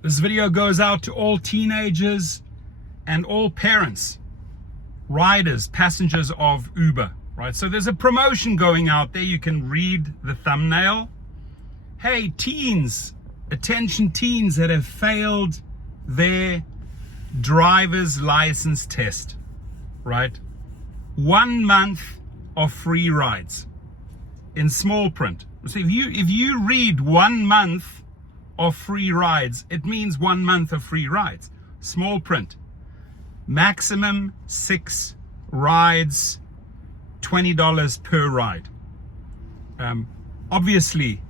This video goes out to all teenagers and all parents, riders, passengers of Uber, right? So there's a promotion going out there. You can read the thumbnail. Hey, teens, attention teens that have failed their driver's license test, right? 1 month of free rides in small print. So if you read 1 month of free rides, it means 1 month of free rides. Small print. Maximum 6 rides, $20 per ride. Obviously,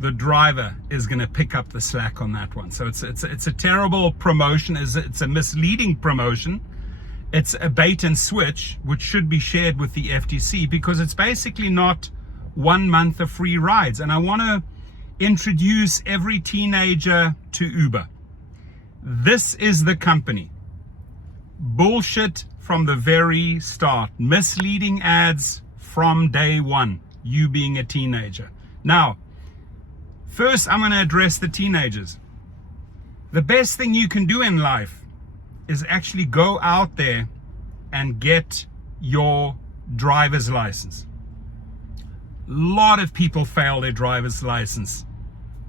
the driver is going to pick up the slack on that one. So it's a terrible promotion. It's a misleading promotion. It's a bait and switch, which should be shared with the FTC, because it's basically not 1 month of free rides. And I want to introduce every teenager to Uber. This is the company. Bullshit from the very start. Misleading ads from day one, you being a teenager. Now, first, I'm going to address the teenagers. The best thing you can do in life is actually go out there and get your driver's license. A lot of people fail their driver's license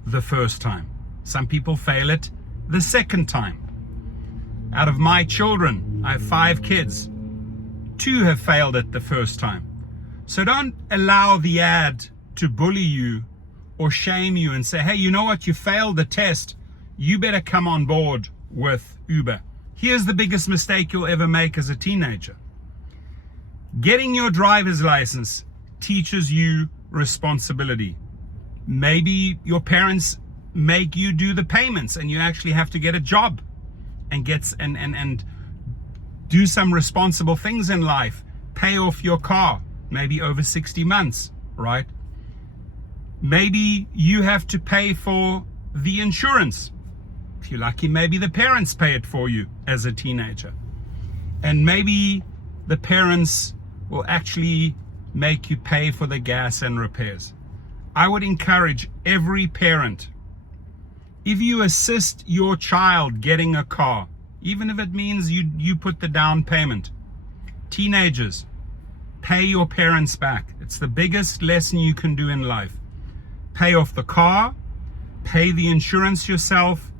the first time. Some people fail it the second time. Out of my children, I have 5 kids. 2 have failed it the first time. So don't allow the ad to bully you or shame you and say, hey, you know what, you failed the test, you better come on board with Uber. Here's the biggest mistake you'll ever make as a teenager. Getting your driver's license teaches you responsibility. Maybe your parents make you do the payments and you actually have to get a job and and do some responsible things in life. Pay off your car, maybe over 60 months, right? Maybe you have to pay for the insurance. If you're lucky, maybe the parents pay it for you as a teenager. And maybe the parents will actually make you pay for the gas and repairs. I would encourage every parent, if you assist your child getting a car, even if it means you put the down payment, teenagers, pay your parents back. It's the biggest lesson you can do in life. Pay off the car, pay the insurance yourself,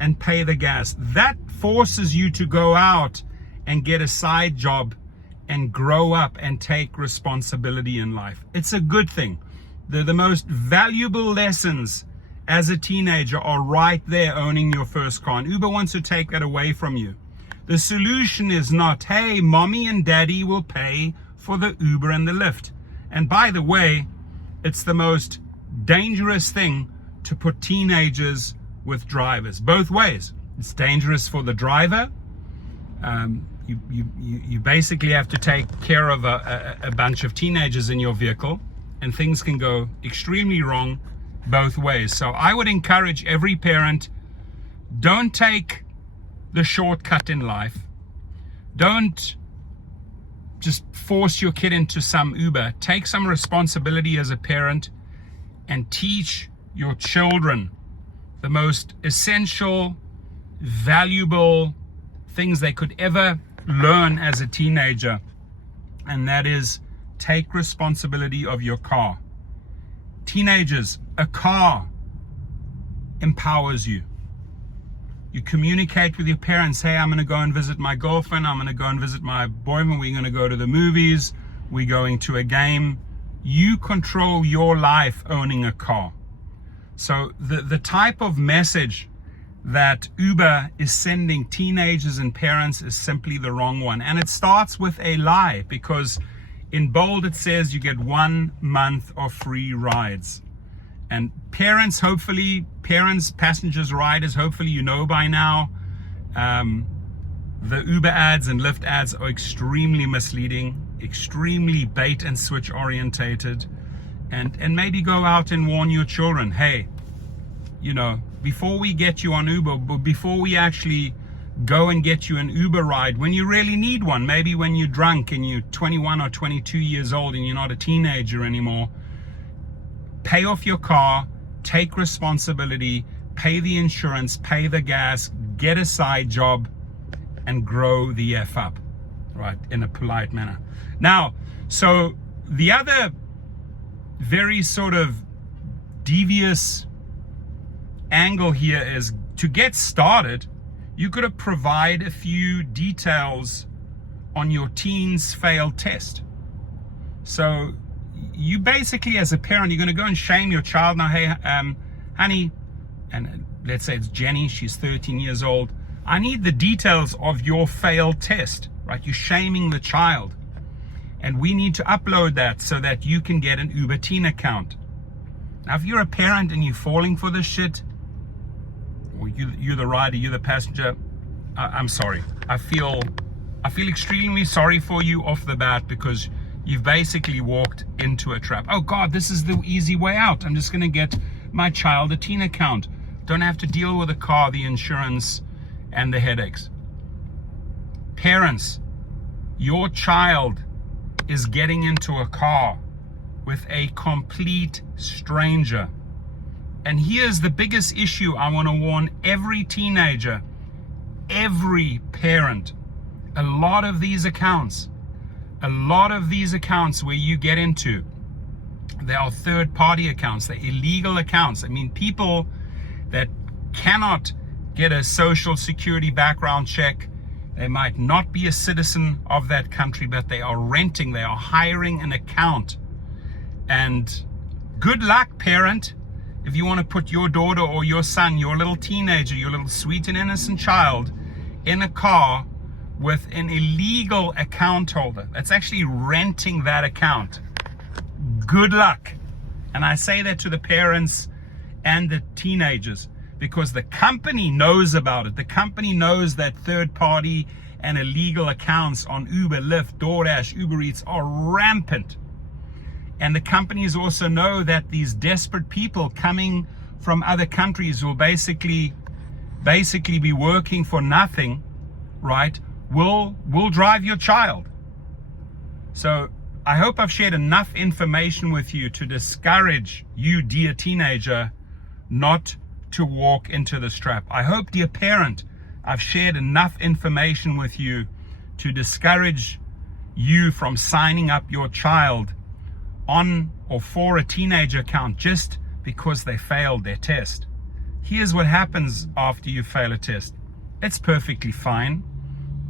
and pay the gas. That forces you to go out and get a side job and grow up and take responsibility in life. It's a good thing. The most valuable lessons as a teenager are right there owning your first car. And Uber wants to take that away from you. The solution is not, hey, mommy and daddy will pay for the Uber and the Lyft. And by the way, it's the most dangerous thing to put teenagers with drivers, both ways. It's dangerous for the driver. You basically have to take care of a bunch of teenagers in your vehicle, and things can go extremely wrong both ways. So I would encourage every parent, don't take the shortcut in life. Don't just force your kid into some Uber. Take some responsibility as a parent and teach your children the most essential, valuable things they could ever learn as a teenager, and that is take responsibility of your car. Teenagers, a car empowers you. You communicate with your parents, hey, I'm going to go and visit my girlfriend, I'm going to go and visit my boyfriend, we're going to go to the movies, we're going to a game. You control your life owning a car. So the type of message that Uber is sending teenagers and parents is simply the wrong one. And it starts with a lie, because in bold it says you get 1 month of free rides. And parents, passengers, riders, hopefully you know by now, the Uber ads and Lyft ads are extremely misleading, extremely bait and switch orientated. And maybe go out and warn your children, hey, you know, before we get you on Uber, before we actually go and get you an Uber ride, when you really need one, maybe when you're drunk and you're 21 or 22 years old and you're not a teenager anymore, pay off your car, take responsibility, pay the insurance, pay the gas, get a side job, and grow the F up, right, in a polite manner. Now, so the other very sort of devious angle here is, to get started, you got to provide a few details on your teen's failed test. So you basically, as a parent, you're going to go and shame your child. Now, hey, honey, and let's say it's Jenny, she's 13 years old. I need the details of your failed test, right? You're shaming the child. And we need to upload that so that you can get an Uber teen account. Now, if you're a parent and you're falling for this shit, or you're the rider, you're the passenger, I'm sorry. I feel extremely sorry for you off the bat, because you've basically walked into a trap. Oh God, this is the easy way out. I'm just going to get my child a teen account. Don't have to deal with the car, the insurance, and the headaches. Parents, your child is getting into a car with a complete stranger. And here's the biggest issue I want to warn every teenager, every parent. A lot of these accounts where you get into, they are third-party accounts, they're illegal accounts. I mean, people that cannot get a social security background check. They might not be a citizen of that country, but they are renting, they are hiring an account. And good luck, parent, if you want to put your daughter or your son, your little teenager, your little sweet and innocent child in a car with an illegal account holder that's actually renting that account. Good luck. And I say that to the parents and the teenagers, because the company knows about it. The company knows that third party and illegal accounts on Uber, Lyft, DoorDash, Uber Eats are rampant. And the companies also know that these desperate people coming from other countries will basically be working for nothing, right? Will drive your child. So I hope I've shared enough information with you to discourage you, dear teenager, not to walk into this trap. I hope, dear parent, I've shared enough information with you to discourage you from signing up your child on or for a teenager account just because they failed their test. Here's what happens after you fail a test. It's perfectly fine.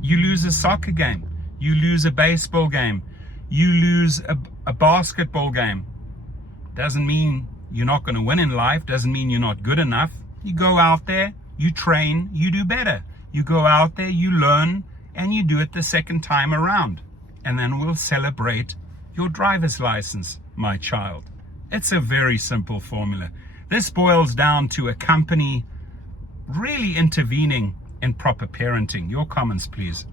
You lose a soccer game. You lose a baseball game. You lose a basketball game. Doesn't mean you're not going to win in life. Doesn't mean you're not good enough. You go out there, you train, you do better. You go out there, you learn, and you do it the second time around. And then we'll celebrate your driver's license, my child. It's a very simple formula. This boils down to a company really intervening in proper parenting. Your comments, please.